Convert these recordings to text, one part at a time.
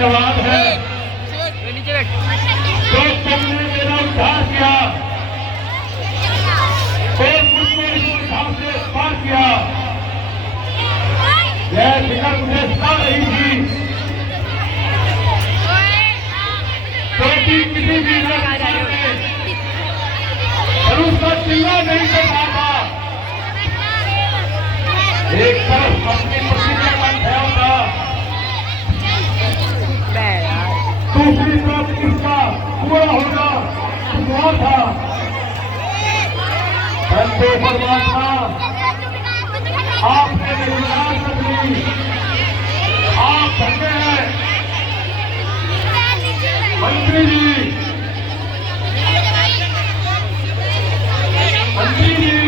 धन्यवाद है तो तुमने मेरा उद्धार किया और मुझको इस धाम से पार किया। यह फिक्र मुझे सता रही थी क्योंकि किसी भी और उसका चिल्ला नहीं कर पाता। एक तरफ अपनी प्रतिज्ञा का ख्याल था, दूसरी तरफ इसका पूरा होना हुआ था। परंतु परमात्मा आपने मेरी बात रख ली। आप धन्य हैं मंत्री जी, मंत्री जी।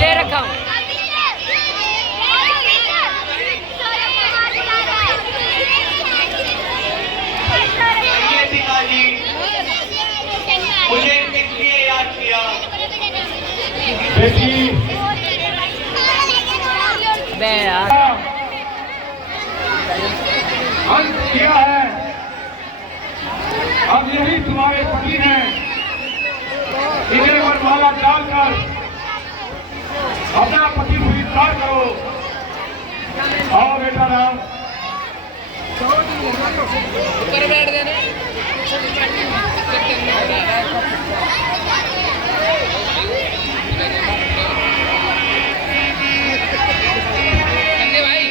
ले रखा हूँ। मुझे किसलिए याद किया? बेटी अंत किया है, अब यही तुम्हारे पति हैं। इन्हें वरमाला डालकर अपना पति स्वीकार करो। आओ बेटा राम। ऊपर बैठ देना। भाई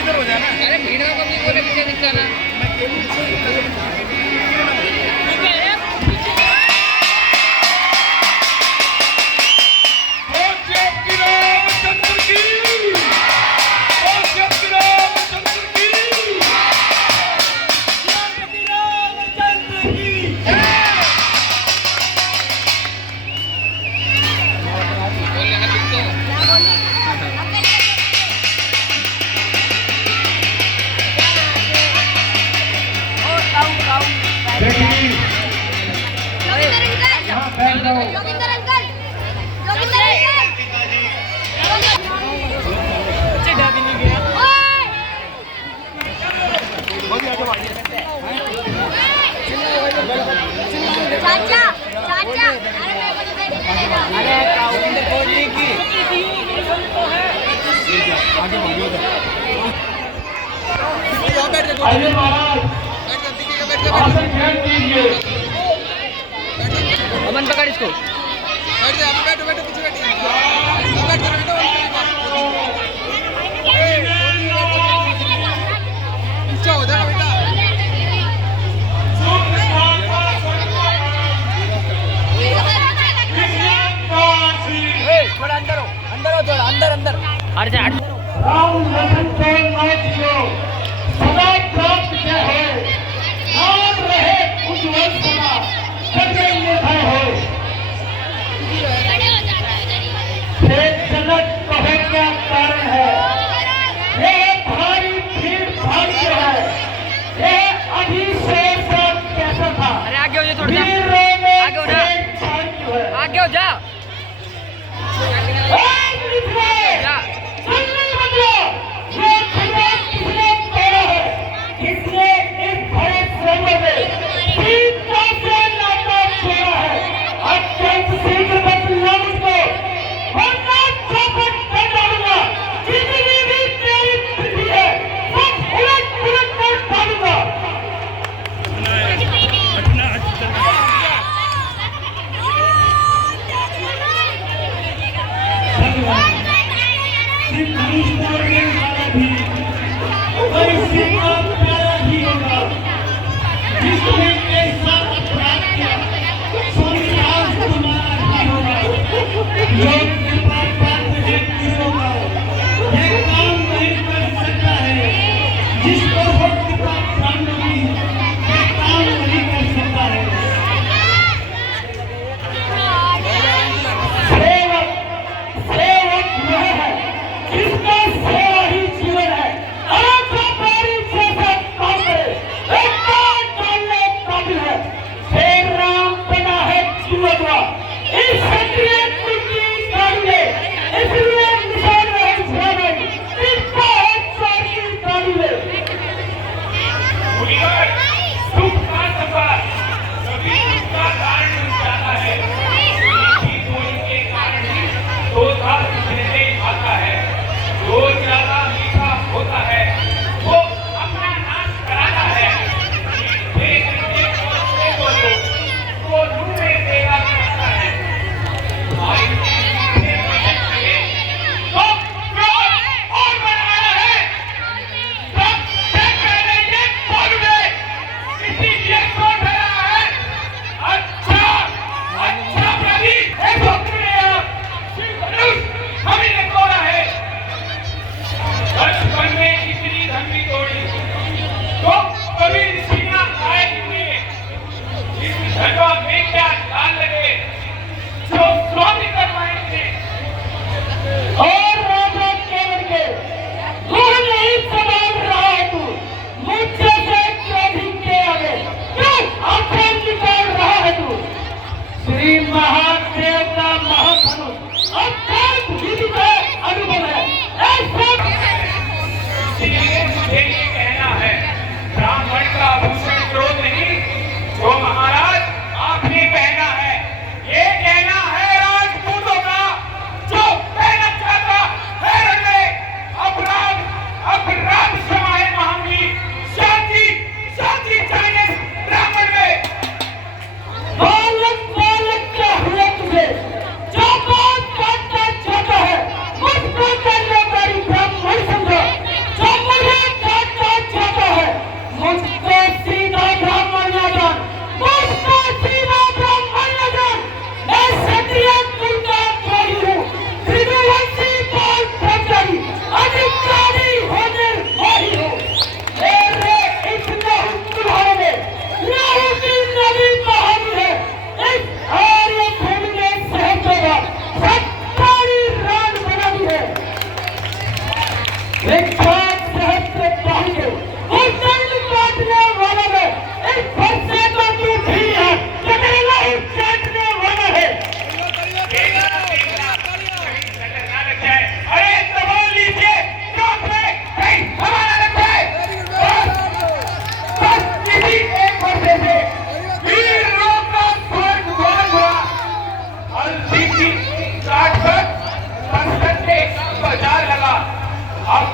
इधर हो जाना। अरे भीड़ में कभी बोले पीछे दिख जाना। चाचा चाचा अरे आइए महाराज, आसन ग्रहण कीजिए। अमन पकड़ इसको। बैठो बैठो पीछे बैठिए। पीछे हो जाओ बेटा। थोड़ा अंदर हो थोड़ा अंदर अंदर। हट जा राम लखन को नाचियो सदा प्राप्त जय हो। नाम रहे उज्ज्वल सदा सदा निर्भय हो। जनक कहो क्या कारण है? ये भारी भीड़ भाड़ है। ये अभिषेक कैसा था? अरे आगे हो जा थोड़ा सा। आगे हो जा। आगे हो जा।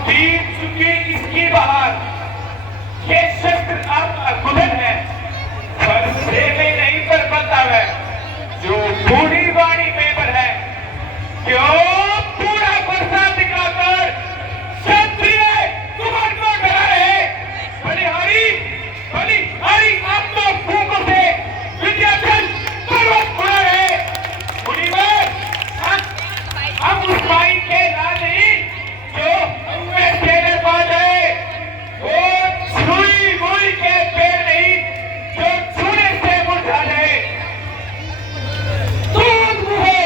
बीत चुकी इसकी बहार, ये शस्त्र अब गुदन है, पर सेवे नहीं पर बनता है, जो बूढ़ी वाणी में पर है, क्यों पूरा बरसा दिखाकर क्षत्रिय कुमार को डरा रहे, बलिहारी आप तो फूकों से विद्याचल पर्वत उड़ा रहे, मुनिवर हम उस भाई के ना नहीं जो हमें तेरे पास है, वो छुई मुई के पेड़ नहीं जो छूने से मुरझा जाए। दूध मुहे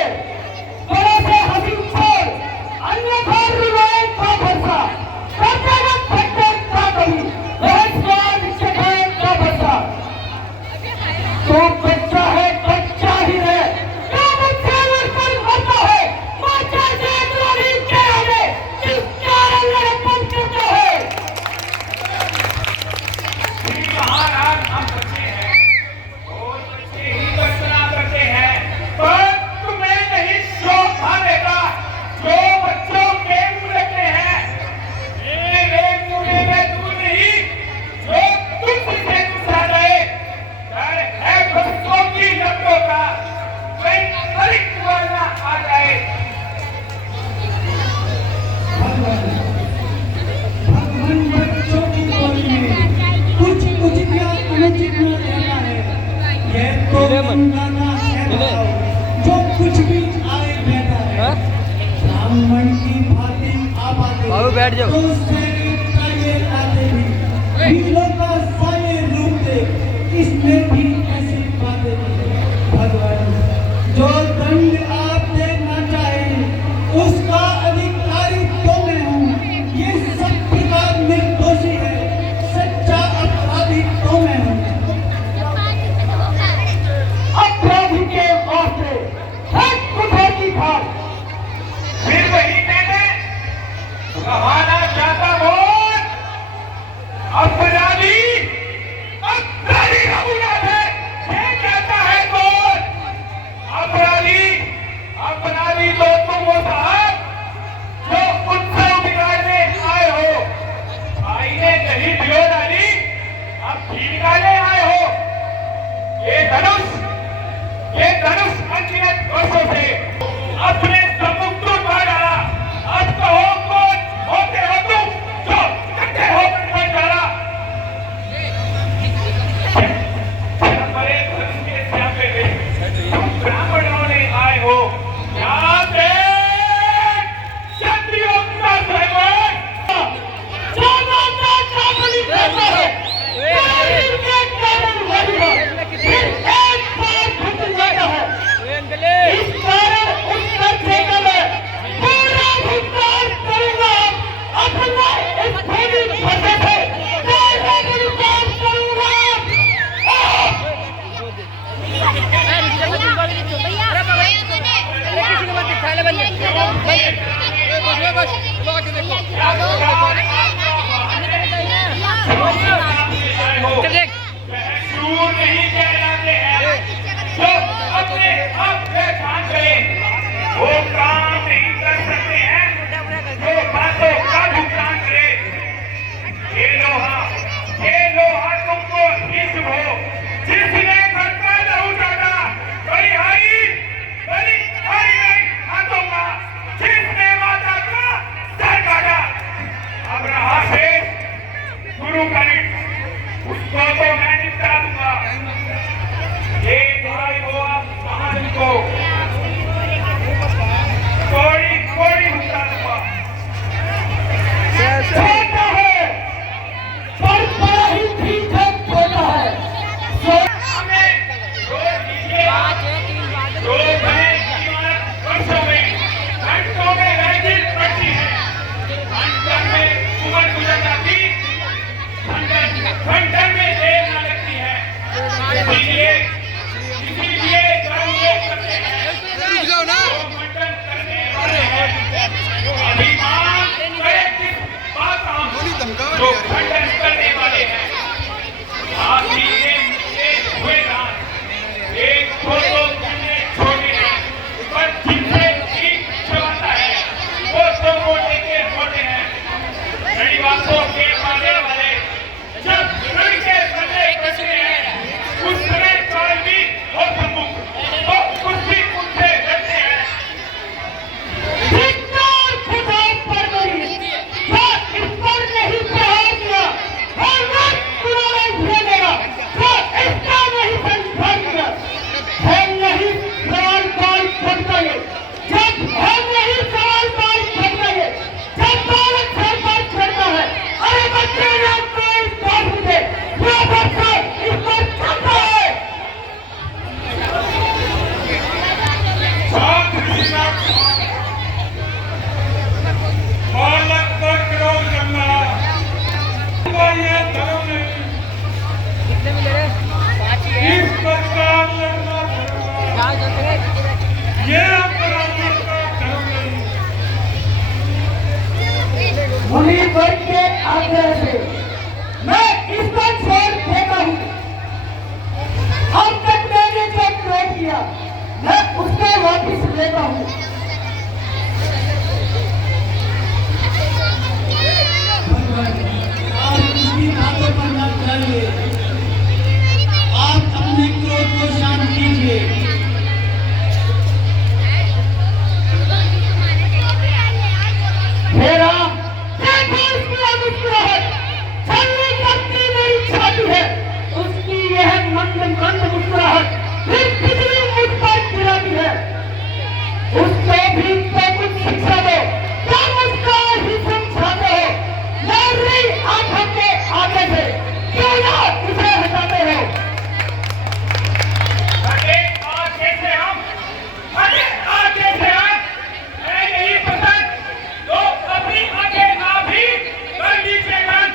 बड़े से हंसी छोड़, अन्यथा रिवायत का भरसा, कर्तव्य फटक का कभी, रहस्यवाद शिकायत का भरसा। तो बच्चा है, बच्चा ही है, तो मुझसे लड़कर मरता है, माचा से चोरी के आगे, किस कारण लड़पन करता है। महाराज हम बच्चे हैं और बच्चे ही बचना करते हैं, पर तुम्हें नहीं शौक था बेटा जो बच्चों के मुंह रखते हैं, मेरे मुंह में दूध नहीं जो तुमसे गुस्सा जाए, डर है बच्चों की लपटों का कोई फर्क वाला आ जाए। भगवान बच्चों की बोली में कुछ उचित या अनुचित न रहता है, यह तो गंगाना है भाव, जो कुछ भी आए रहता है। ब्राह्मण की भांति आप आते बाबू बैठ जाओ। तो सैनिक का ये आते भी, वीरों का साये रूप दे, इसमें भी ऐसी बातें भी। भगवान जो दंड आप देना चाहे, उसका अधिकारी तो मैं हूँ, ये सब प्रकार निर्दोषी है, सच्चा अपराधी तो मैं हूँ। अपराधी के वास्ते हक कुठे की खाक, फिर वही मैंने कहाना चाहता हूँ, अपराधी रघुनाथ है, ये कहता है कौन? अपराधी तो तुम हो साहब, जो उत्सव बिगाड़ने आए हो, भाई ने नहीं दियो डाली, अब निकाले आए हो, ये धनुष अनगिनत वर्षों से अपने सम्मुख तो उठा डाला, अब कहो कौन होते हो तुम जो इकट्ठे होकर बन डाला। बड़े धनुष के स्यापे में तुम ब्राह्मण होने आए हो, यहाँ से क्षत्रियों का सहमत जाना का बलि करता है, शरीर के कारण वही है, फिर एक बार फट जाता है। इस कारण उत्तर देने में पूरा भुगतान करूंगा, अपना इस भूमि फटे से पूरा भुगतान करूंगा। शूर नहीं कहलाते हैं, जो अपने आप से ध्यान करें, वो काम नहीं कर सकते हैं, जो बातों का भुगतान करे। ये लोहा तुमको ही शुभ हो, जिसने घर का लहू डाला, बलिहारी नहीं हाथों का, जिसने माता का सर काटा। अब रहा से गुरु का उसको तो मैं निपटा दूंगा। ये भाई वो आप महान को बालक को क्रोध करना ये धर्म नहीं। कितने मिले रे? 5 ही है। इस प्रकार लड़ना धर्म चार जन थे। ये अपराधियों का धर्म नहीं। मुनि वर्ग के आग्रह से मैं इसको छोड़ देता हूँ। अब तक मैंने जो क्रोध किया मैं उसको वापिस लेता हूँ। आप इसकी बातों पर मत जाइए। आप अपने क्रोध को शांत कीजिए। हे राम, देखो उसकी मुस्कुराहट छलनी करती मेरी छाती है। उसकी यह मंद मंद मुस्कुराहट फिर बिजली मुझ पर गिराती है। उसको भी तो कुछ शिक्षा दो। तुम उसको ही समझाते हो। मेरी आंखों के आगे से क्यों ना उसे हटाते हो? अरे आगे से हम, अरे आगे से हम, मैं यही पसंद तो अपनी आंखें ना भी कर लीजिए बंद।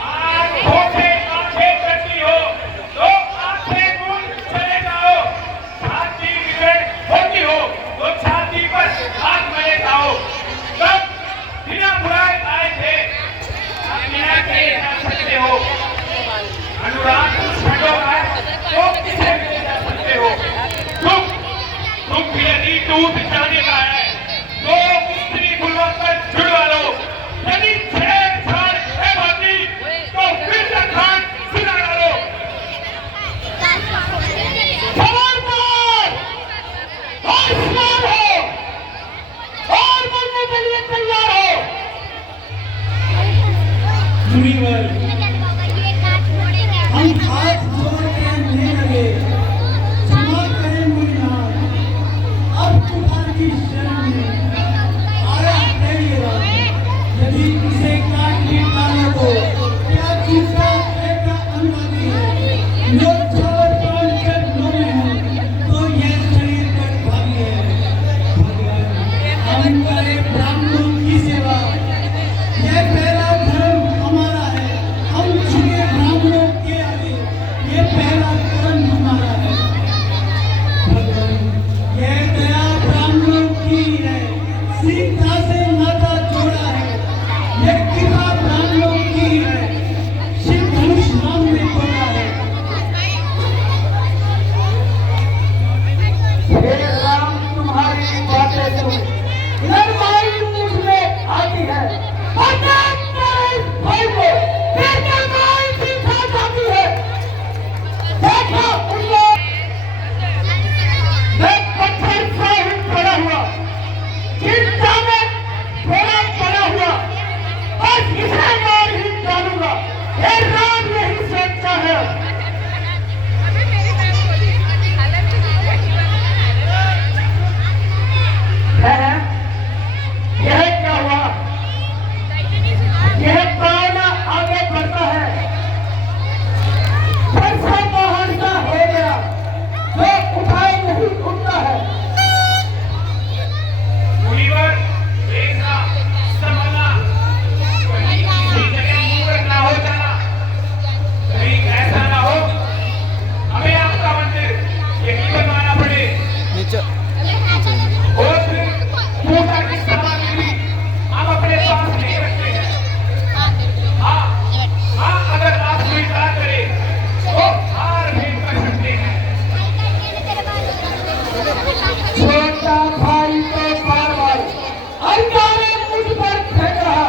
आंखों से आंखें करती हो तो आंखें मूंद चले जाओ। छाती विकट होती हो तो छाती पर हाथ मले जाओ। तब बिना बुराई आए थे, आप बिना कहे जा सकते हो। अनुराग खंडों का तो किसे भी ले जा सकते हो। तुम भी यदि टूट जाने का है तो मिस्त्री बुलवाकर जुड़वा लो। यदि छेड़छाड़ है बाकी तो फिर खान सुना डालो। खबरदार! होशियार हो और बनने के लिए तैयार हो। मुनिवर, हम हाथ जोड़ के नहीं लगे। क्षमा करें मुनिनाथ, अब तुम्हारी शरण में आया है ये राम। यदि इसे काट के डालो तो क्या इसका ऐसा अनुमति है? जो चार पांच जन्मों में हो तो यह शरीर पर भागी है। भगवान, हम करें ब्राह्मणों की सेवा। यह पहला धर्म हमारा है। हम झुके ब्राह्मणों के आगे। ये पहला कर्म हमारा है। भगवान, यह दया ब्राह्मणों की है। सीता से नाता जोड़ा है। यह कृपा ब्राह्मणों की है। शिव धनुष नाम में तोड़ा है। हे राम, तुम्हारी बातें सुन नरमाई मुझ में आती है। भगवान तेरे इस भाई को फिर नरमाई सिखा जाती है। देखो उनको मैं पत्थर सा हूँ पड़ा हुआ, चिंता में थोड़ा पड़ा हुआ, बस इसे मार ही डालूंगा। हे राम, यही सोचता है। है यह क्या हुआ? यह प्राण आगे बढ़ता है। सरसा पहाड़सा हो गया जो उठाए नहीं उठता है। मुनिवर, देखना, संभलना, कहीं किसी जगह मुंह रखना हो जाना, कहीं ऐसा ना हो हमें आपका मंदिर यही बनवाना पड़े नीचे। और फिर पूजा की सामग्री हम अपने पास नहीं रखते हैं। हाँ, अगर आप स्वीकार करें तो हार भेंट कर सकते हैं। छोटा भाई तो बार बार अंगारे मुझ पर फेंक रहा।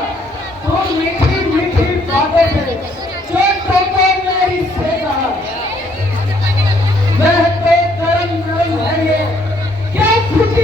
तो मीठी मीठी बातों से चोटों को मेरी सेक रहा। वह तो गरम गरम है ये, क्या खुशी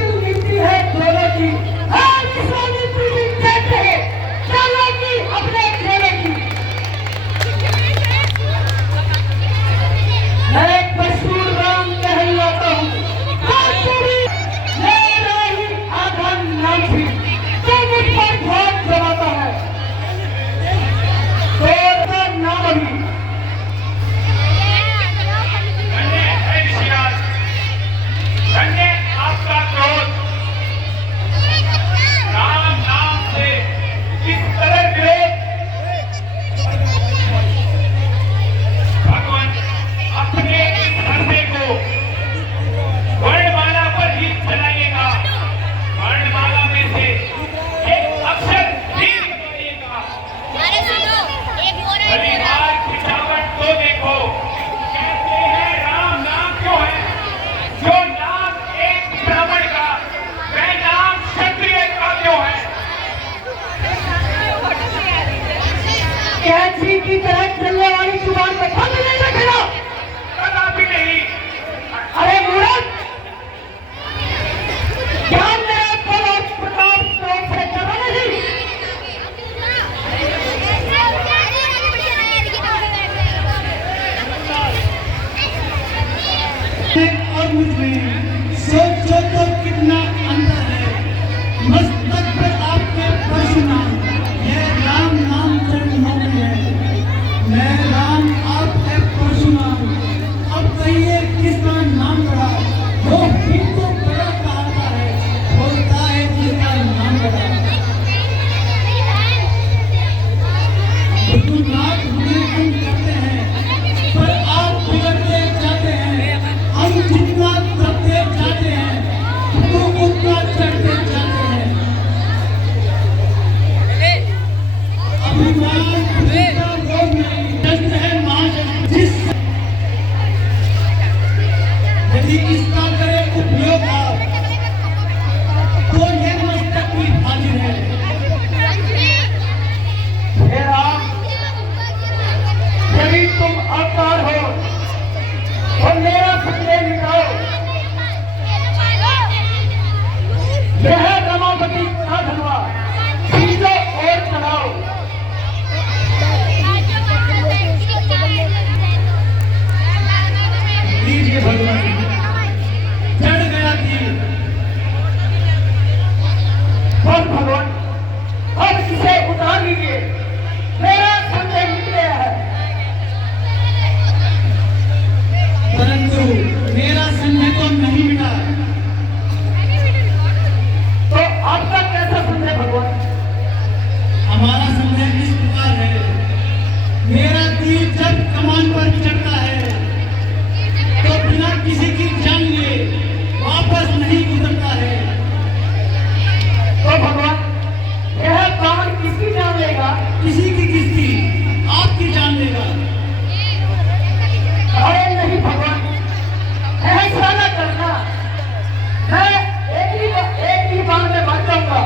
जाऊंगा।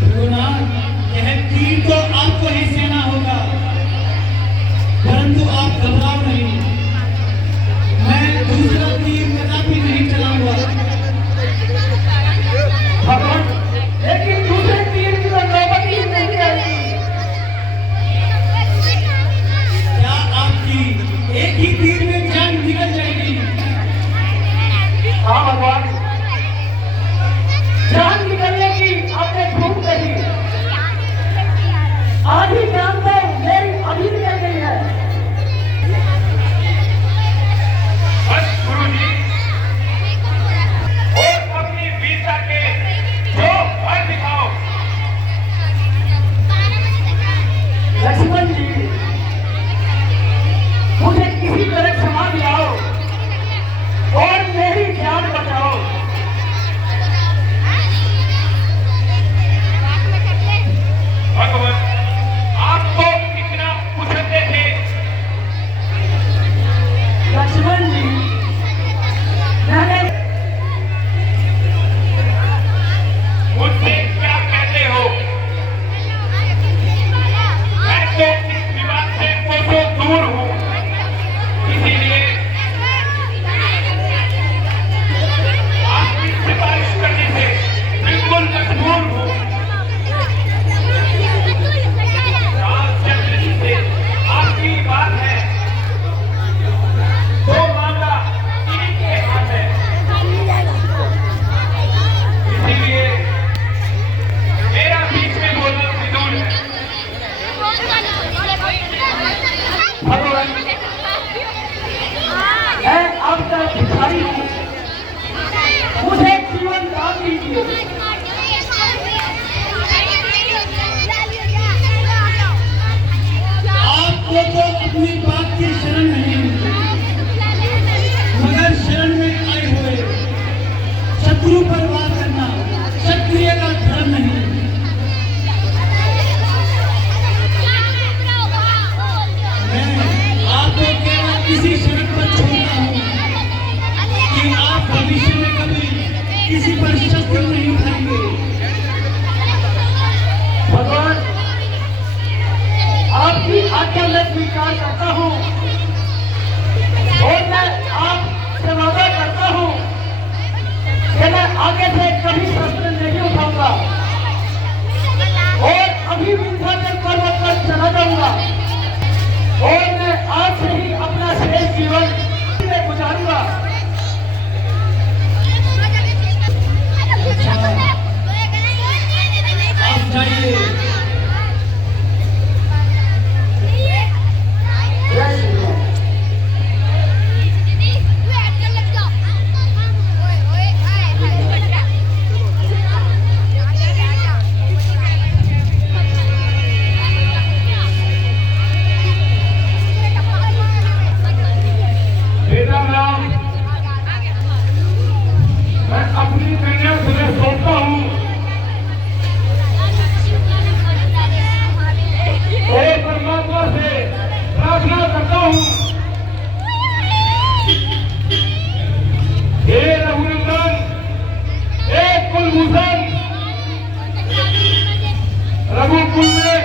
रघुनाथ, यह तीर तो आपको ही सेना होगा, परंतु आप घबराओ नहीं, मैं दूसरा तीर कदापि नहीं चलाऊंगा। भगवान, लेकिन दूसरे तीर की तो नौबत ही नहीं आएगी। क्या आपकी एक ही तीर में जान निकल जाएगी? हाँ भगवान, जान निकलने की आपने खूब कही। आधी जान तो मेरी अभी निकल गई है। बस गुरुजी, और अपनी वीरता के जो फल दिखाओ। लक्ष्मण जी, मुझे किसी तरह क्षमा दिलाओ और मेरी जान बचाओ। भगवान, आप तो कितना उछलते थे। लक्ष्मण जी, मैंने मुझसे क्या कहते हो? मैं तो इस विवाद से कोसों दूर हूँ, इसीलिए आपकी सिफारिश करने से बिल्कुल मजबूर हूँ। रामचंद्र जी से आपकी बात है, तो मामला इन्हीं के हाथ है, इसीलिए मेरा बीच में बोलना फिजूल है। भगवान, मैं आपका भिखारी हूँ, मुझे जीवन दान दीजिए। आपको तो अपनी बात की शरण नहीं, मगर शरण में आए हुए शत्रु पर वार करना क्षत्रिय का धर्म नहीं। मैं आपको केवल इसी शर्त पर छोड़ता हूँ कि आप भविष्य में कभी किसी पर शस्त्र नहीं उठाएंगे। भगवान, आपकी आज्ञा मैं स्वीकार करता हूँ और मैं आपसे वादा करता हूँ कि मैं आगे से कभी शस्त्र नहीं उठाऊंगा और अभी विंध्याचल पर्वत पर चला जाऊंगा और मैं आज से ही अपना शेष जीवन में गुजारूंगा। आप जाइए। जय श्री राम। बेटा राम, मैं अपनी कन्या तुझे सौंपता हूँ और परमात्मा से प्रार्थना करता हूँ, हे रघुनंदन, हे कुलभूषण, रघुकुल में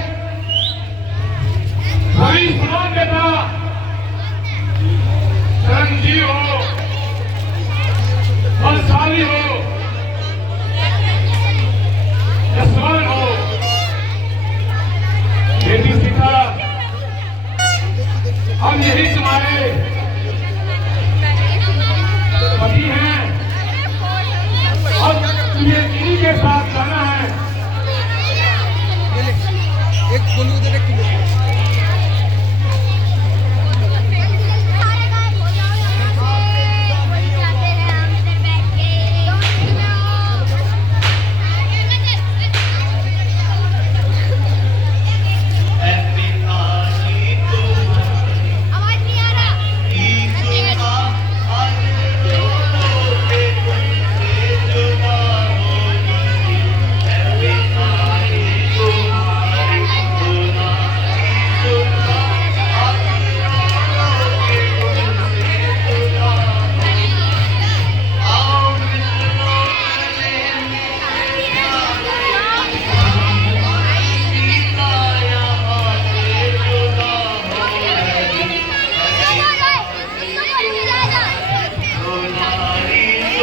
सभी समान बेटा चिरंजीव हो, बलशाली हो, यशवान हो। बेटी सीता, हम यही तुम्हारे पति हैं और तुम्हें इन्हीं के साथ जाना है। एक गोलू उधर एक किलो आज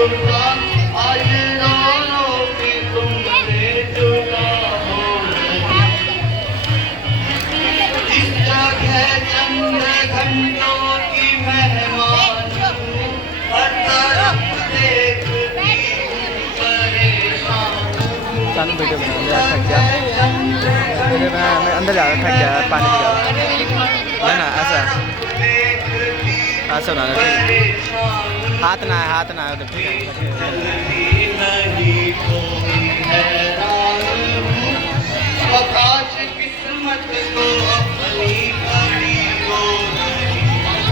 आज रो के तुमसे जुदा हो इस जगह चंद घंटों की मेहमान हर तरफ देखती हूँ परेशान चालू वीडियो बना लिया, थक गया वीडियो बना, मैं अंदर जा रहा थक गया पानी पी रहा है ना ऐसा ऐसा बनाना ठीक है। हाथ ना है उधर ठीक है। नहीं कोई हैरान हूँ आकाश किस्मत को अपनी घड़ी हो रही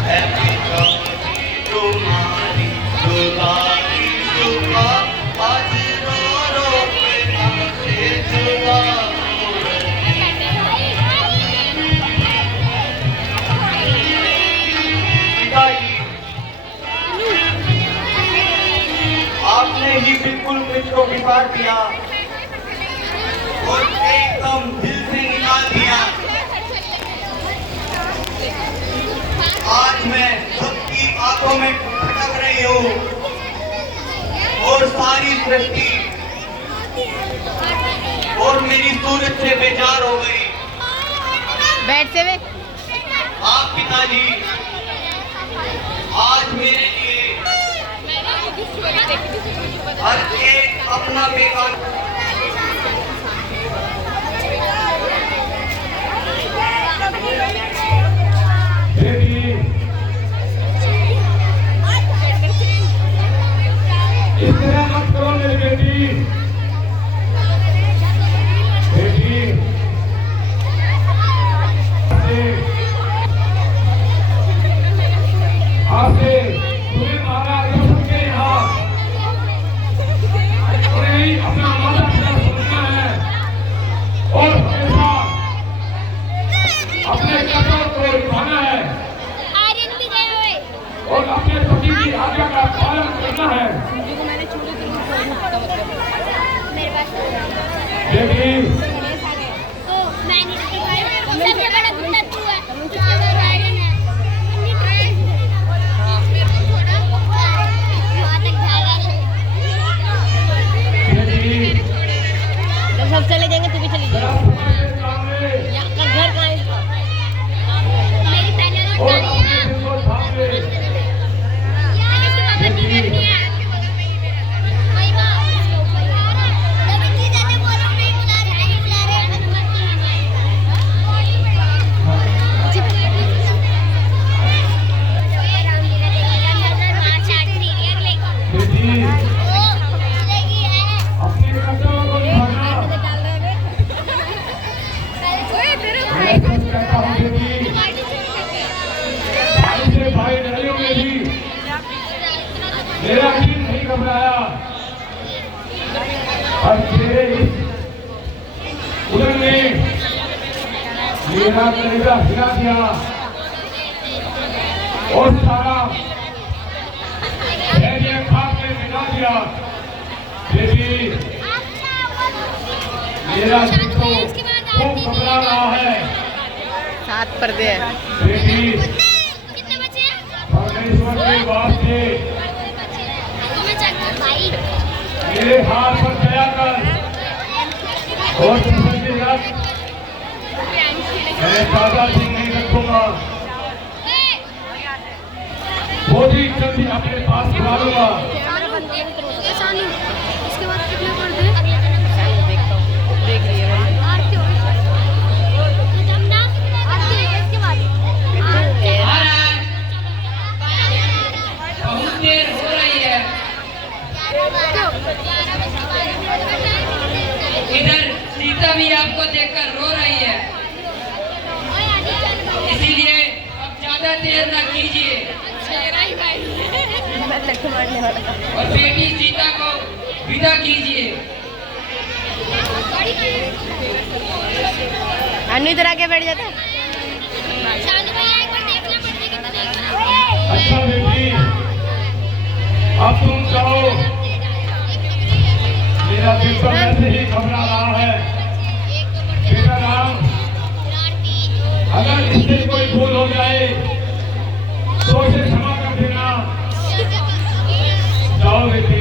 है पिताजी तुम्हारी दुलारी सुबह आज रो रो के तुमसे जुदा हो रही पिताजी आपने ही बिल्कुल मुझको बिगाड़ दिया और एकदम दिल से निकाल दिया। आज मैं सबकी आंखों में भटक रही हूँ और सारी सृष्टि और मेरी सूरत से बेजार हो गई। बैठ से वे आप पिताजी आज मेरे लिए हर एक अपना बेकार इस तरह मत करो मेरी बेटी। आपसे तुम्हें मारा सबके यहाँ अपना माता पिता समझना है और हमेशा अपने कर्तव्य को निभाना है और अपने पति की आज्ञा का पालन करना है। देखिए सब चले जाएंगे तू भी चली जा। घर कहाँ है इसका? मेरी पहले मेरा दिल नहीं घबराया और तेरे इस उड़न ने मेरा कलेजा हिला दिया और सारा धैर्य खाक में मिला दिया। बेबी मेरा दिल तो खूब घबरा रहा है। 7 पर्दे हैं। बेबी परमेश्वर के वास्ते मेरे हाथ पर दया कर और तुमसे रख। मैं दादाजी नहीं रखूंगा, बहुत ही जल्दी अपने पास बुला लूंगा। इसके बाद कितने पर्दे? देख लिए बहुत देर हो रही है। इधर सीता भी आपको देखकर रो रही है, इसीलिए अब ज्यादा देर न कीजिए और बेटी सीता को विदा कीजिए। अन्नू इधर आके बैठ जाता है। अच्छा बेटी अब तुम कहो, मेरा दिल तो वैसे ही घबरा रहा है। बेटा राम, अगर इससे कोई भूल हो जाए तो उसे क्षमा कर देना। जाओ बेटी।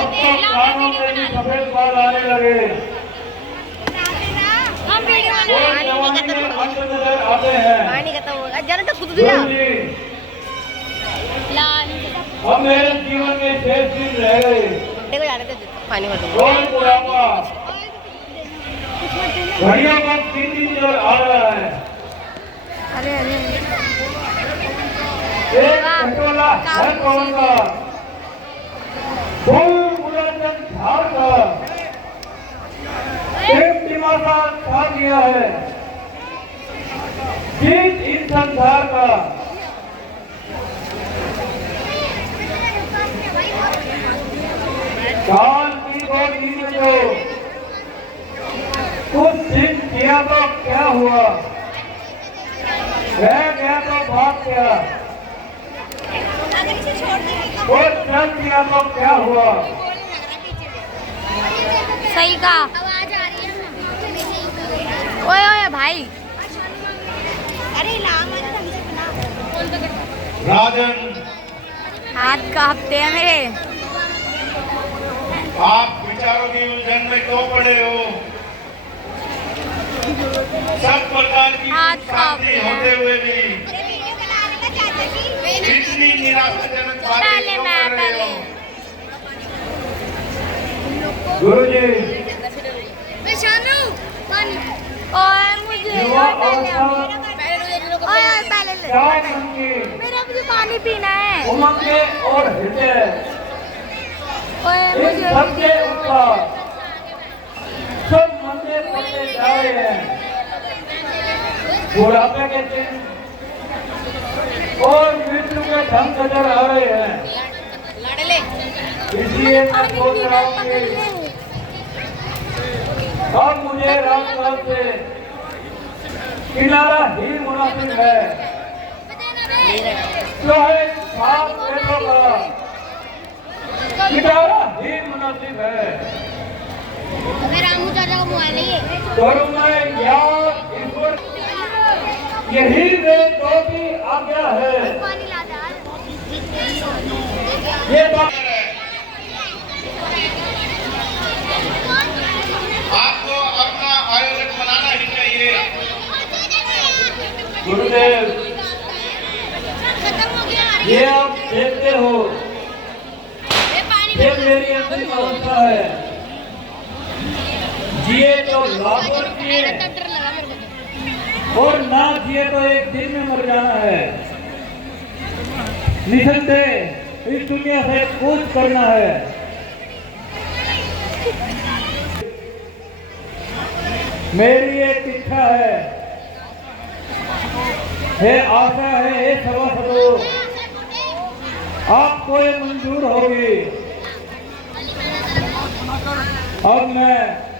अब तो कानों में भी सफेद बाल आने लगे। और जवानी में अंत नजर आते हैं। पानी खत्म होगा जरा तो खुद दिया गुरु जी, अब मेरे जीवन में शेष दिन रह गए। देखो जा रहे थे पानी भर दो कौन बुढ़ापा घड़ियों का 3 दिन नजर आ रहा है। अरे अरे एक खटोला है कौन का, फूल मुरंजन झाड़ का, एक दिमागा छा गया है, जीत इस संसार का। काल की गोदी में जो कुछ दिन किया तो क्या हुआ, रह गया तो भाग गया, वो चल दिया तो क्या हुआ। सही का ओए ओए भाई अरे राजन, हाथ का हफ्ते हैं मेरे आप विचारों की उलझन में क्यों पड़े हो। सब प्रकार की हाथ शांति कांप होते हुए भी इतनी निराशाजनक बातें पहले क्यों मैं कर रहे पहले हो। गुरुजी, ओए मुझे युवा अवस्था ओए पहले ले क्या करेंगे, मेरा मुझे पानी पीना है उमंगे और हृदय ओए इन मुझे सबके ऊपर सब मंदिर पड़ते जा रहे हैं। बुढ़ापे के दिन और मृत्यु के ढंग नजर आ रहे हैं। इसलिए मैं सोच रहा हूँ कि अब मुझे रामलाल से किनारा ही मुनासिब है। जो है सात पेड़ों का किनारा ही मुनासिब है। रामू चाचा का मोबाइल है करूँ मैं याद ईश्वर, यही वे तो भी आज्ञा है। पानी ला दे ये बात आपको अपना आयोजन बनाना ही चाहिए। गुरुदेव, खत्म हो गया ये आप देखते हो, ये पानी ये मेरी अंतिम अवस्था है। जिए तो लाखों जिए डर लगा मेरे को और ना जिए तो एक दिन में मर जाना है। निसंदेह इस दुनिया से कूच करना है। मेरी एक इच्छा है आशा है सभासदों, आपको ये मंजूर होगी। अब मैं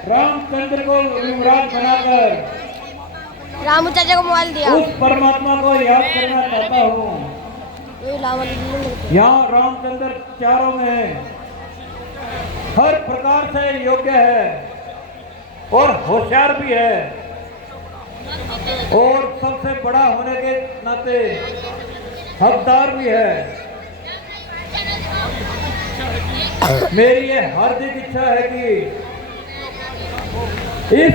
रामचंद्र को युवराज बनाकर रामू चाचा को मोबाइल दिया उस परमात्मा को याद करना चाहता हूँ। यहाँ रामचंद्र चारों में हर प्रकार से योग्य है और होशियार भी है और सबसे बड़ा होने के नाते हकदार भी है। मेरी ये हार्दिक इच्छा है कि इस